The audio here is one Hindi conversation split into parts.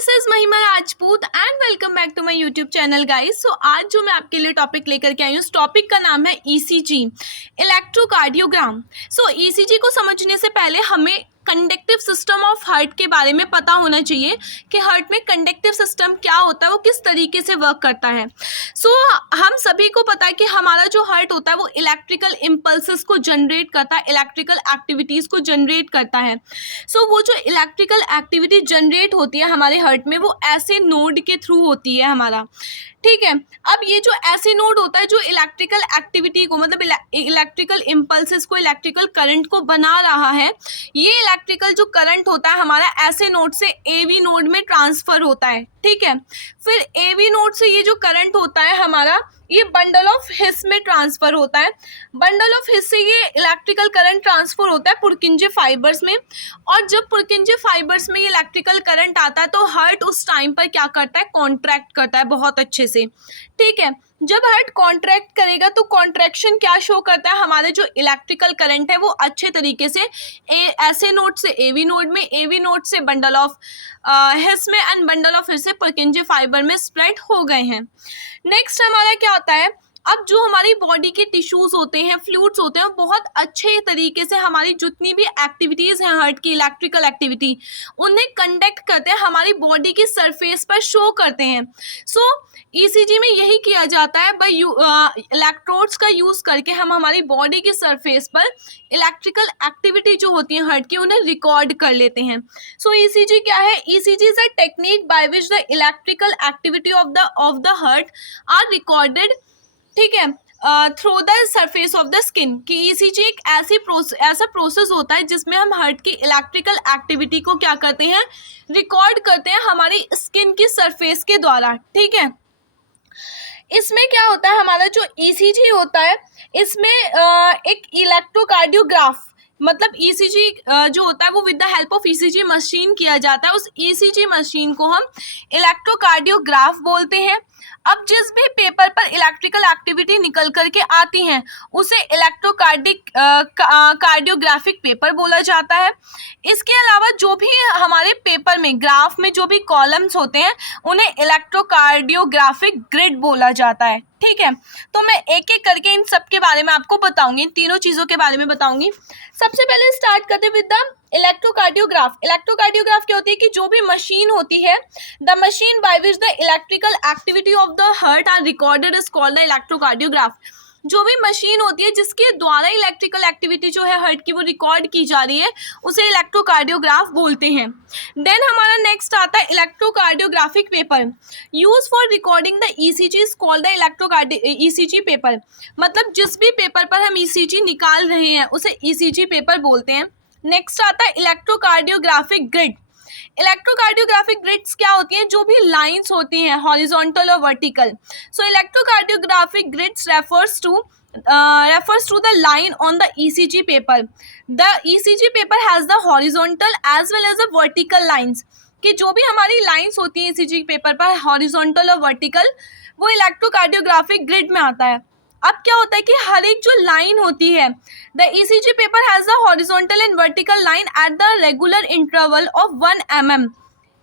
This is Mahima Rajput and welcome back to my YouTube channel guys. So आज जो मैं आपके लिए टॉपिक लेकर के आई हूँ, उस टॉपिक का नाम है ईसीजी, इलेक्ट्रोकार्डियोग्राम। सो ईसीजी को समझने से पहले हमें कंडक्टिव सिस्टम ऑफ हार्ट के बारे में पता होना चाहिए कि हार्ट में कंडक्टिव सिस्टम क्या होता है, वो किस तरीके से वर्क करता है। सो हम सभी को पता है कि हमारा जो हार्ट होता है वो इलेक्ट्रिकल इम्पल्सेस को जनरेट करता है, इलेक्ट्रिकल एक्टिविटीज़ को जनरेट करता है। सो वो जो इलेक्ट्रिकल एक्टिविटी जनरेट होती है हमारे हार्ट में, वो ऐसे नोड के थ्रू होती है हमारा, ठीक है। अब ये जो ऐसे नोड होता है जो इलेक्ट्रिकल एक्टिविटी को, मतलब इलेक्ट्रिकल इम्पल्सेस को, इलेक्ट्रिकल करंट को बना रहा है, ये इलेक्ट्रिकल जो करंट होता है हमारा ऐसे नोड से एवी नोड में ट्रांसफर होता है, ठीक है। फिर एवी नोड से ये जो करंट होता है हमारा, ये बंडल ऑफ हिस में ट्रांसफर होता है। बंडल ऑफ हिस से ये इलेक्ट्रिकल करंट ट्रांसफर होता है पुरकिंजे फाइबर्स में, और जब पुरकिंजे फाइबर्स में ये इलेक्ट्रिकल करंट आता है तो हार्ट उस टाइम पर क्या करता है, कॉन्ट्रैक्ट करता है बहुत अच्छे से, ठीक है। जब हार्ट कॉन्ट्रैक्ट करेगा तो कॉन्ट्रैक्शन क्या शो करता है, हमारे जो इलेक्ट्रिकल करंट है वो अच्छे तरीके से ऐसे नोड से एवी नोड में, एवी नोड से बंडल ऑफ हिस में, एंड बंडल ऑफ हिस से पुरकिंजे फाइबर में स्प्रेड हो गए हैं। नेक्स्ट हमारा क्या होता है, अब जो हमारी बॉडी के टिश्यूज़ होते हैं, फ्लूइड्स होते हैं, वो बहुत अच्छे तरीके से हमारी जितनी भी एक्टिविटीज़ हैं हार्ट की, इलेक्ट्रिकल एक्टिविटी, उन्हें कंडक्ट करते हैं, हमारी बॉडी की सरफेस पर शो करते हैं। सो ईसीजी में यही किया जाता है, बाय इलेक्ट्रोड्स का यूज़ करके हम हमारी बॉडी की सरफेस पर इलेक्ट्रिकल एक्टिविटी जो होती है हार्ट की, उन्हें रिकॉर्ड कर लेते हैं। सो ईसीजी क्या है, ECG is a technique by which the electrical activity of the heart are recorded, ठीक है, through the surface of the skin. कि ईसीजी एक ऐसा प्रोसेस होता है जिसमें हम हार्ट की इलेक्ट्रिकल एक्टिविटी को क्या करते हैं, रिकॉर्ड करते हैं हमारी स्किन की सरफेस के द्वारा, ठीक है। इसमें क्या होता है, हमारा जो ईसीजी होता है इसमें एक इलेक्ट्रोकार्डियोग्राफ, मतलब ईसीजी जो होता है वो with the help of ECG machine किया जाता है। उस ईसीजी मशीन को हम इलेक्ट्रोकार्डियोग्राफ बोलते हैं। अब जिस भी पेपर पर इलेक्ट्रिकल एक्टिविटी निकल करके आती हैं उसे कार्डियोग्राफिक पेपर बोला जाता है। इसके अलावा जो भी हमारे पेपर में, ग्राफ में जो भी कॉलम्स होते हैं उन्हें इलेक्ट्रोकार्डियोग्राफिक ग्रिड बोला जाता है, ठीक है। तो मैं एक एक करके इन सब के बारे में आपको बताऊंगी, इन तीनों चीज़ों के बारे में बताऊंगी। सबसे पहले स्टार्ट करते विद द इलेक्ट्रोकार्डियोग्राफ। इलेक्ट्रोकार्डियोग्राफ क्या होती है कि जो भी मशीन होती है, the machine by which the electrical activity of the heart are recorded is called the electrocardiograph. जो भी मशीन होती है जिसके द्वारा इलेक्ट्रिकल एक्टिविटी जो है हार्ट की वो रिकॉर्ड की जा रही है, उसे इलेक्ट्रोकार्डियोग्राफ बोलते हैं। देन हमारा नेक्स्ट आता है electrocardiographic paper use for recording the ECG is called the ECG paper. मतलब जिस भी पेपर पर हम ईसीजी निकाल रहे हैं उसे ईसीजी पेपर बोलते हैं। नेक्स्ट आता है इलेक्ट्रोकार्डियोग्राफिक ग्रिड। इलेक्ट्रोकार्डियोग्राफिक ग्रिड्स क्या होती हैं, जो भी लाइंस होती हैं हॉरिजॉन्टल और vertical. So electrocardiographic grids refers to the line on the ECG paper. The ECG paper has the horizontal as well as the vertical lines. कि जो भी हमारी लाइंस होती हैं ECG पेपर पर, हॉरिजॉन्टल और वर्टिकल, वो इलेक्ट्रोकार्डियोग्राफिक ग्रिड में आता है। अब क्या होता है कि हर एक जो लाइन होती है, the ECG paper has the horizontal and vertical line at the regular interval of 1 mm.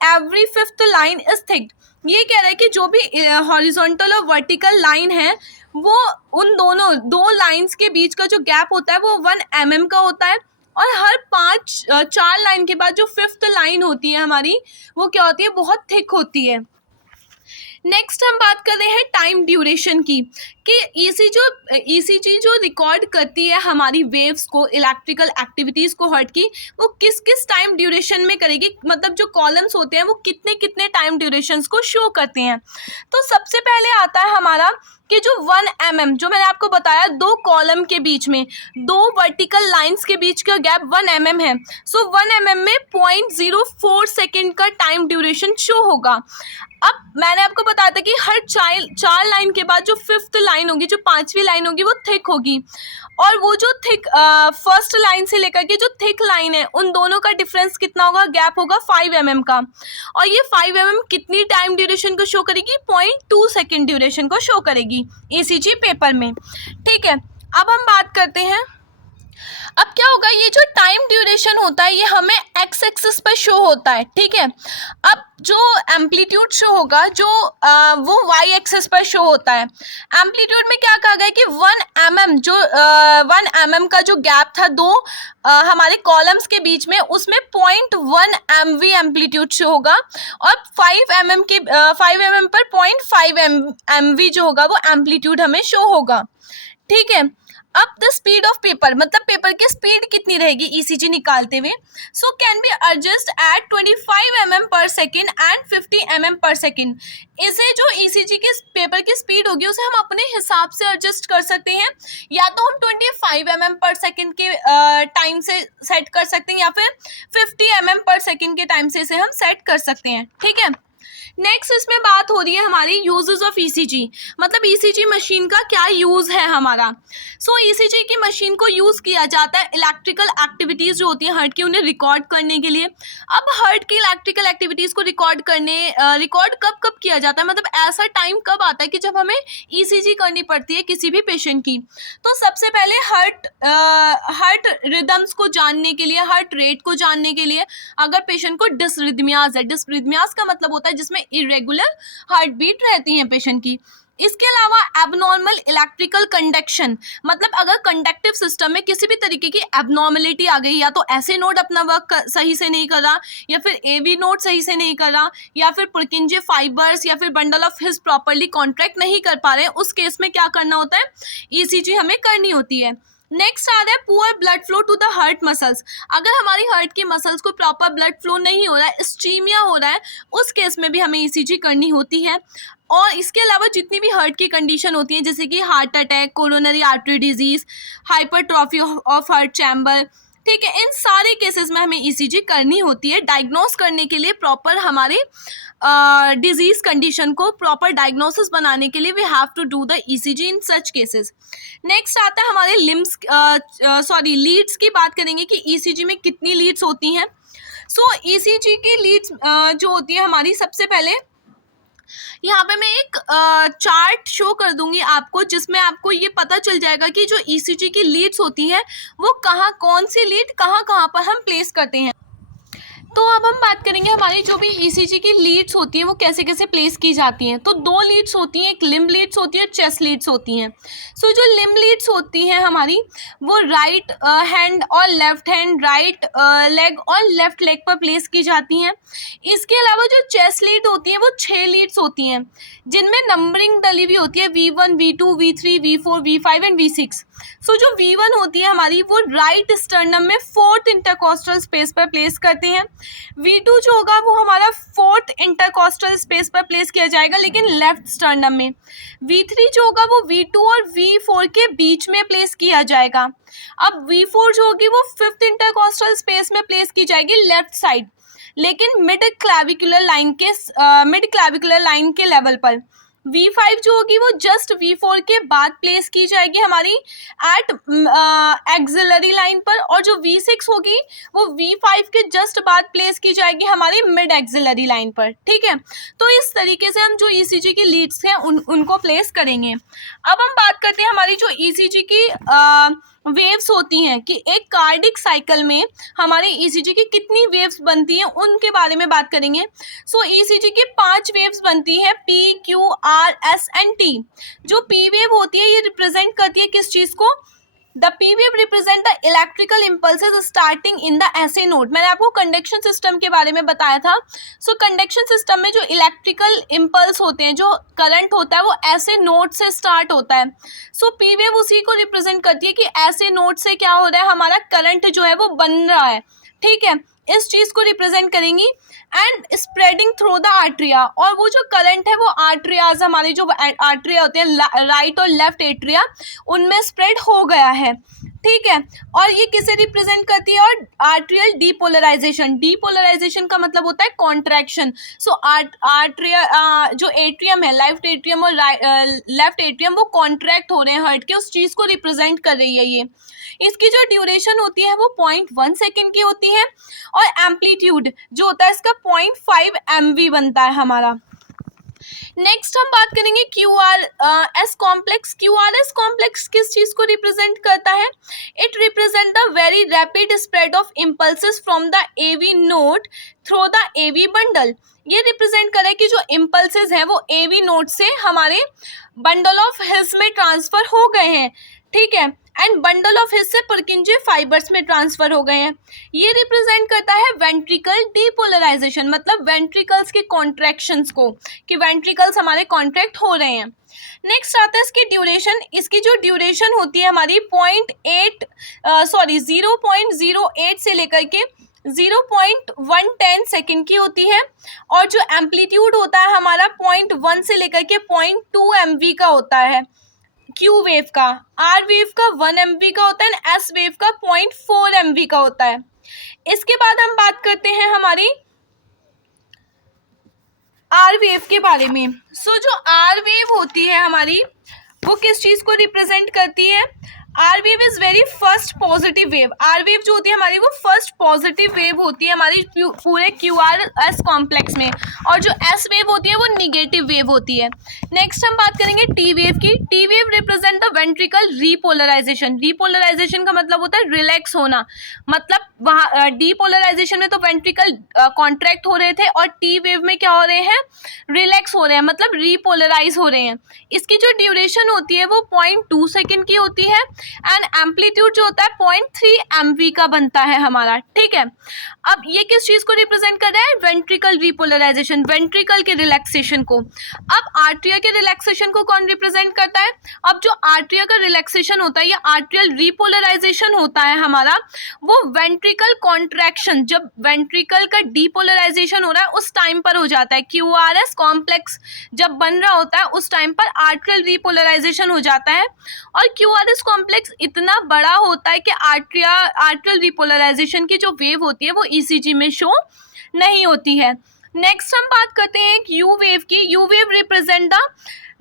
Every fifth line is thick. ये कह रहा है कि जो भी हॉरिजॉन्टल और वर्टिकल लाइन है वो उन दो लाइंस के बीच का जो गैप होता है वो 1 mm का होता है, और हर 4 लाइन के बाद जो फिफ्थ लाइन होती है हमारी, वो क्या होती है, बहुत थिक होती है। नेक्स्ट हम बात कर रहे हैं टाइम ड्यूरेशन की, कि ईसीजी जो रिकॉर्ड करती है हमारी वेव्स को, इलेक्ट्रिकल एक्टिविटीज़ को हार्ट की, वो किस किस टाइम ड्यूरेशन में करेगी, मतलब जो कॉलम्स होते हैं वो कितने कितने टाइम ड्यूरेशंस को शो करते हैं। तो सबसे पहले आता है हमारा कि जो 1 mm, जो मैंने आपको बताया, 2 कॉलम के बीच में, 2 वर्टिकल लाइंस के बीच का गैप 1 mm है। सो 1 mm में 0.04 सेकेंड का टाइम ड्यूरेशन शो होगा। अब मैंने आपको बताया था कि हर 4 लाइन के बाद जो फिफ्थ लाइन होगी, जो 5वीं लाइन होगी, वो थिक होगी, और वो जो थिक फर्स्ट लाइन से लेकर के जो थिक लाइन है उन दोनों का डिफरेंस कितना होगा, गैप होगा 5 mm का। और ये 5 mm कितनी टाइम ड्यूरेशन को शो करेगी, 0.2 सेकेंड ड्यूरेशन को शो करेगी ईसीजी पेपर में, ठीक है। अब हम बात करते हैं अब क्या होगा, ये जो टाइम ड्यूरेशन होता है ये हमें एक्स एक्सिस पर शो होता है, ठीक है। अब जो एम्पलीट्यूड शो होगा जो वो वाई एक्सिस पर शो होता है। एम्पलीट्यूड में क्या कहा गया कि 1 mm जो 1 mm का जो गैप था दो हमारे कॉलम्स के बीच में, उसमें 0.1 MV एम्पलीट्यूड शो होगा, और 5 mm पर 0.5 MV जो होगा वो एम्पलीट्यूड हमें शो होगा, ठीक है। अब द स्पीड ऑफ पेपर, मतलब पेपर की स्पीड कितनी रहेगी ईसीजी निकालते हुए, so can be adjust at 25 mm per second and 50 mm per second. इसे जो ईसीजी की पेपर की स्पीड होगी उसे हम अपने हिसाब से एडजस्ट कर सकते हैं, या तो हम 25 mm पर सेकेंड के टाइम से सेट कर सकते हैं, या फिर 50 mm पर सेकेंड के टाइम से इसे हम सेट कर सकते हैं, ठीक है। नेक्स्ट इसमें बात हो रही है हमारी यूजेस ऑफ ईसीजी, मतलब ईसीजी मशीन का क्या यूज है हमारा। सो ईसीजी की मशीन को यूज किया जाता है इलेक्ट्रिकल एक्टिविटीज जो होती है हार्ट की, उन्हें रिकॉर्ड करने के लिए। अब हार्ट की इलेक्ट्रिकल एक्टिविटीज को रिकॉर्ड कब कब किया जाता है, मतलब ऐसा टाइम कब आता है कि जब हमें ईसीजी करनी पड़ती है किसी भी पेशेंट की। तो सबसे पहले हार्ट रिदम्स को जानने के लिए, हार्ट रेट को जानने के लिए, अगर पेशेंट को डिसरिथमियाज है, डिसरिथमियाज का मतलब होता है जिसमें इरेगुलर हार्ट बीट रहती है पेशेंट की। इसके अलावा एबनॉर्मल इलेक्ट्रिकल कंडक्शन, मतलब अगर कंडक्टिव सिस्टम में किसी भी तरीके की एबनॉर्मलिटी आ गई, या तो ऐसे नोड अपना वर्क सही से नहीं कर रहा, या फिर एवी नोड सही से नहीं कर रहा, या फिर पुर्किंजे फाइबर्स या फिर bundle of his properly contract नहीं कर पा रहे हैं, उस केस में क्या करना होता है, ईसीजी हमें करनी होती है। नेक्स्ट आ रहा है poor blood flow to the heart muscles. अगर हमारी हार्ट की मसल्स को प्रॉपर ब्लड फ्लो नहीं हो रहा है, स्टीमिया हो रहा है, उस केस में भी हमें ईसीजी करनी होती है। और इसके अलावा जितनी भी हार्ट की कंडीशन होती है, जैसे कि heart attack, coronary artery disease, hypertrophy of heart chamber, ठीक है, इन सारे केसेस में हमें ईसीजी करनी होती है डायग्नोस करने के लिए, प्रॉपर हमारे डिजीज कंडीशन को प्रॉपर डायग्नोसिस बनाने के लिए we have to do the ECG in such cases. Next आता है हमारे लीड्स की बात करेंगे कि ईसीजी में कितनी लीड्स होती हैं। सो ईसीजी की लीड्स जो होती है हमारी, सबसे पहले यहाँ पे मैं एक चार्ट शो कर दूंगी आपको, जिसमें आपको ये पता चल जाएगा कि जो ईसीजी की लीड्स होती हैं वो कौन सी लीड कहाँ पर हम प्लेस करते हैं। तो अब हम बात करेंगे हमारी जो भी ईसीजी की लीड्स होती हैं वो कैसे कैसे प्लेस की जाती हैं। तो दो लीड्स होती हैं, एक लिम्ब लीड्स होती है और चेस्ट लीड्स होती हैं। सो जो लिम्ब लीड्स होती हैं हमारी, वो राइट हैंड और लेफ्ट हैंड, राइट लेग और लेफ्ट लेग पर प्लेस की जाती हैं। इसके अलावा जो चेस्ट लीड होती है वो 6 लीड्स होती हैं, जिनमें नंबरिंग डली हुई होती है V1, V2, V3, V4, V5 and V6। सो जो V1 होती है हमारी, वो राइट स्टर्नम में 4th इंटरकॉस्टल स्पेस पर प्लेस करते हैं। V2 जो होगा वो हमारा 4th इंटरकॉस्टल स्पेस पर प्लेस किया जाएगा, लेकिन लेफ्ट स्टर्नम में। V3 जो होगा वो V2 और V4 के बीच में प्लेस किया जाएगा। अब V4 जो होगी वो 5th इंटरकॉस्टल स्पेस में प्लेस की जाएगी लेफ्ट साइड, लेकिन मिड क्लैविकुलर लाइन के लेवल पर। V5 जो होगी वो जस्ट V4 के बाद प्लेस की जाएगी हमारी एट एक्सिलरी लाइन पर, और जो V6 होगी वो V5 के जस्ट बाद प्लेस की जाएगी हमारी मिड एक्सिलरी लाइन पर, ठीक है। तो इस तरीके से हम जो ईसीजी की लीड्स हैं उनको प्लेस करेंगे। अब हम बात करते हैं हमारी जो ईसीजी की वेव्स होती हैं, कि एक कार्डिक साइकिल में हमारे ईसीजी की कितनी वेव्स बनती हैं उनके बारे में बात करेंगे। सो ईसीजी की 5 वेव्स बनती हैं, P, Q, R, S and T। जो P वेव होती है ये रिप्रेजेंट करती है किस चीज़ को, the P wave represent the electrical impulses starting in the SA node। मैंने आपको कंडक्शन सिस्टम के बारे में बताया था। सो कंडक्शन सिस्टम में जो इलेक्ट्रिकल इम्पल्स होते हैं, जो करंट होता है, वो ऐसे नोड से स्टार्ट होता है। सो P wave उसी को रिप्रेजेंट करती है कि ऐसे नोड से क्या हो रहा है, हमारा करंट जो है वो बन रहा है, ठीक है, इस चीज़ को रिप्रेजेंट करेंगी। And spreading through the atria, और वो जो करंट है वो आर्ट्रियाज, हमारे जो आर्ट्रिया होते हैं राइट और लेफ्ट एट्रिया, उनमें स्प्रेड हो गया है, ठीक है। और ये किसे रिप्रेजेंट करती है, और आर्ट्रियल डीपोलराइजेशन का मतलब होता है कॉन्ट्रैक्शन। सो आर्ट्रिया जो एट्रियम है, लेफ्ट एट्रियम और लेफ्ट एट्रियम, वो कॉन्ट्रैक्ट हो रहे हैं हार्ट के, उस चीज़ को रिप्रेजेंट कर रही है ये। इसकी जो ड्यूरेशन होती है वो 0.1 सेकेंड की होती है, और एम्पलीट्यूड जो होता है इसका 0.5 MV बनता है हमारा। नेक्स्ट हम बात करेंगे Q R S complex. Q R S complex किस चीज को रिप्रेजेंट करता है? It represent the very rapid spread of impulses from the AV node through the AV bundle. ये रिप्रेजेंट कर रहा है कि जो इम्पल्सेस हैं वो एवी नोड से हमारे बंडल ऑफ हिल्स में ट्रांसफर हो गए हैं, ठीक है, एंड बंडल ऑफ हिल्स से पुरकिंजे फाइबर्स में ट्रांसफर हो गए हैं। ये रिप्रेजेंट करता है वेंट्रिकल डीपोलराइजेशन, मतलब वेंट्रिकल्स के कॉन्ट्रैक्शंस को, कि वेंट्रिकल्स हमारे कॉन्ट्रैक्ट हो रहे हैं। नेक्स्ट आता है इसकी ड्यूरेशन। इसकी जो ड्यूरेशन होती है हमारी 0.08 से लेकर के 0.110 सेकेंड की होती है, और जो एम्पलीट्यूड होता है हमारा 0.1 से लेकर के 0.2 MV का होता है क्यू वेव का। आर वेव का 1 MV का होता है, एस वेव का 0.4 MV का होता है। इसके बाद हम बात करते हैं हमारी आर वेव के बारे में। जो आर वेव होती है हमारी, वो किस चीज को रिप्रेजेंट करती है? R wave is very first positive wave. R wave जो होती है हमारी वो फर्स्ट पॉजिटिव वेव होती है हमारी पूरे क्यू आर एस कॉम्प्लेक्स में, और जो एस वेव होती है वो निगेटिव वेव होती है। नेक्स्ट हम बात करेंगे टी वेव की। T wave represent the ventricle repolarisation. Repolarisation का मतलब होता है रिलैक्स होना, मतलब वहाँ डीपोलराइजेशन में तो वेंट्रिकल कॉन्ट्रैक्ट हो रहे थे, और टी वेव में क्या हो रहे हैं? रिलैक्स हो रहे हैं, मतलब रीपोलराइज हो रहे हैं। इसकी जो ड्यूरेशन होती है वो 0.2 सेकेंड की होती है, एंड एम्पलीट्यूड जो होता है 0.3 MV का बनता है हमारा, ठीक है। अब ये किस चीज को रिप्रेजेंट कर रहा है? वेंट्रिकल रीपोलराइजेशन, वेंट्रिकल के रिलैक्सेशन को। अब आर्ट्रिया के रिलैक्सेशन को कौन रिप्रेजेंट करता है? अब जो आर्ट्रिया का रिलैक्सेशन होता है या आर्ट्रियल रीपोलराइजेशन होता है हमारा, वो वेंट्रिकल कॉन्ट्रैक्शन, जब वेंट्रिकल का डीपोलराइजेशन हो रहा है उस टाइम पर हो जाता है। क्यूआरएस कॉम्प्लेक्स जब बन रहा होता है उस टाइम पर आर्ट्रियल रीपोलराइजेशन हो जाता है, और क्यूआरएस कॉम्प्लेक्स इतना बड़ा होता है कि आर्ट्रियल रिपोलराइजेशन की जो वेव होती है वो ईसीजी में शो नहीं होती है। नेक्स्ट हम बात करते हैं यू वेव की। U wave represent the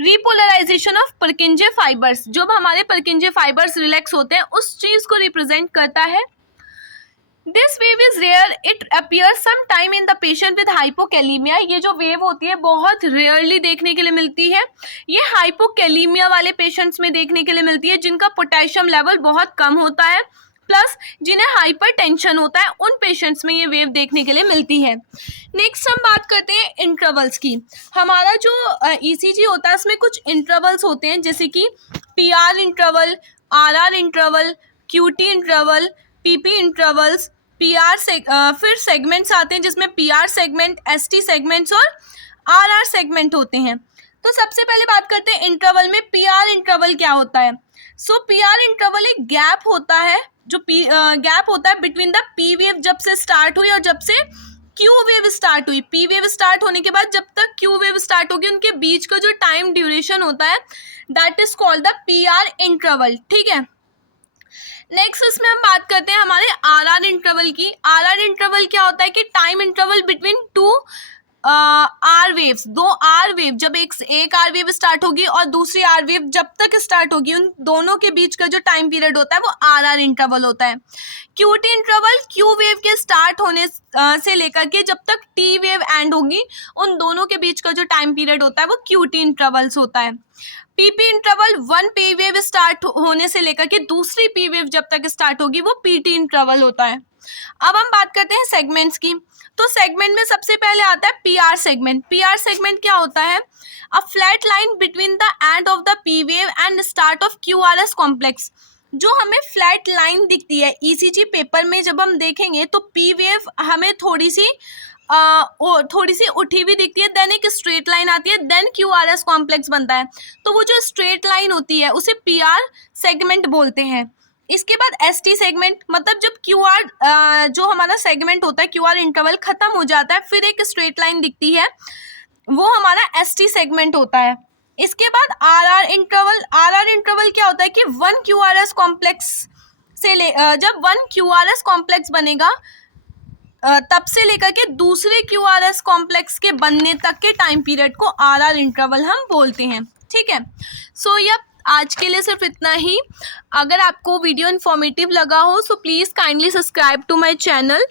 repolarisation of Purkinje fibres. जब हमारे परकिंजे फाइबर्स रिलैक्स होते हैं उस चीज को रिप्रेजेंट करता है। This wave is rare, it appears some time in the patient with hypokalaemia. ये जो वेव होती है बहुत रेयरली देखने के लिए मिलती है। ये हाइपोकैलीमिया वाले पेशेंट्स में देखने के लिए मिलती है जिनका पोटेशियम लेवल बहुत कम होता है, प्लस जिन्हें हाइपरटेंशन होता है, उन पेशेंट्स में ये वेव देखने के लिए मिलती है। नेक्स्ट हम बात करते हैं इंटरवल्स की। हमारा जो ईसीजी होता है उसमें कुछ इंटरवल्स होते हैं, जैसे कि PR interval, RR interval, QT interval, PP intervals, PR से फिर सेगमेंट्स आते हैं जिसमें पीआर सेगमेंट, एसटी सेगमेंट्स और आरआर सेगमेंट होते हैं। तो सबसे पहले बात करते हैं इंटरवल में। पीआर इंटरवल क्या होता है? पीआर इंटरवल एक गैप होता है, जो गैप होता है बिटवीन द पी वेव जब से स्टार्ट हुई और जब से क्यू वेव स्टार्ट हुई। पी वेव स्टार्ट होने के बाद जब तक क्यू वेव स्टार्ट होगी उनके बीच का जो टाइम ड्यूरेशन होता है that is called the PR interval, ठीक है। नेक्स्ट इसमें हम बात करते हैं हमारे आरआर इंटरवल की। आरआर इंटरवल क्या होता है कि time interval between two R waves, दो आर वेव, जब एक आर वेव स्टार्ट होगी और दूसरी आर वेव जब तक स्टार्ट होगी उन दोनों के बीच का जो टाइम पीरियड होता है वो आरआर इंटरवल होता है। क्यूटी इंटरवल क्यू वेव के स्टार्ट होने से लेकर के जब तक टी वेव एंड होगी उन दोनों के बीच का जो टाइम पीरियड होता है वो क्यूटी इंटरवल्स होता है। PP interval one P wave start होने से लेकर के दूसरी पी वेव जब तक स्टार्ट होगी वो पीटी इंटरवल होता है। अब हम बात करते हैं सेगमेंट्स की। तो सेगमेंट में सबसे पहले आता है पीआर सेगमेंट। पीआर सेगमेंट क्या होता है? A flat line between the end of the P wave and start of QRS complex. जो हमें फ्लैट लाइन दिखती है ईसीजी पेपर में जब हम देखेंगे तो पी वेव हमें थोड़ी सी उठी हुई दिखती है, देन एक स्ट्रेट लाइन आती है, देन क्यूआरएस कॉम्प्लेक्स बनता है। तो वो जो स्ट्रेट लाइन होती है उसे पीआर सेगमेंट बोलते हैं। इसके बाद एसटी सेगमेंट, मतलब जब क्यूआर जो हमारा सेगमेंट होता है क्यूआर इंटरवल खत्म हो जाता है फिर एक स्ट्रेट लाइन दिखती है, वो हमारा एसटी सेगमेंट होता है। इसके बाद आरआर इंटरवल। आरआर इंटरवल क्या होता है कि वन क्यूआरएस कॉम्प्लेक्स से जब वन क्यूआरएस कॉम्प्लेक्स बनेगा तब से लेकर के दूसरे क्यूआरएस कॉम्प्लेक्स के बनने तक के टाइम पीरियड को आरआर इंटरवल हम बोलते हैं, ठीक है। सो यह आज के लिए सिर्फ इतना ही। अगर आपको वीडियो इन्फॉर्मेटिव लगा हो so please kindly subscribe to my channel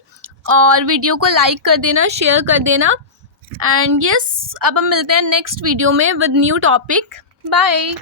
और वीडियो को लाइक कर देना, शेयर कर देना। एंड यस अब हम मिलते हैं नेक्स्ट वीडियो में विद न्यू टॉपिक। बाय।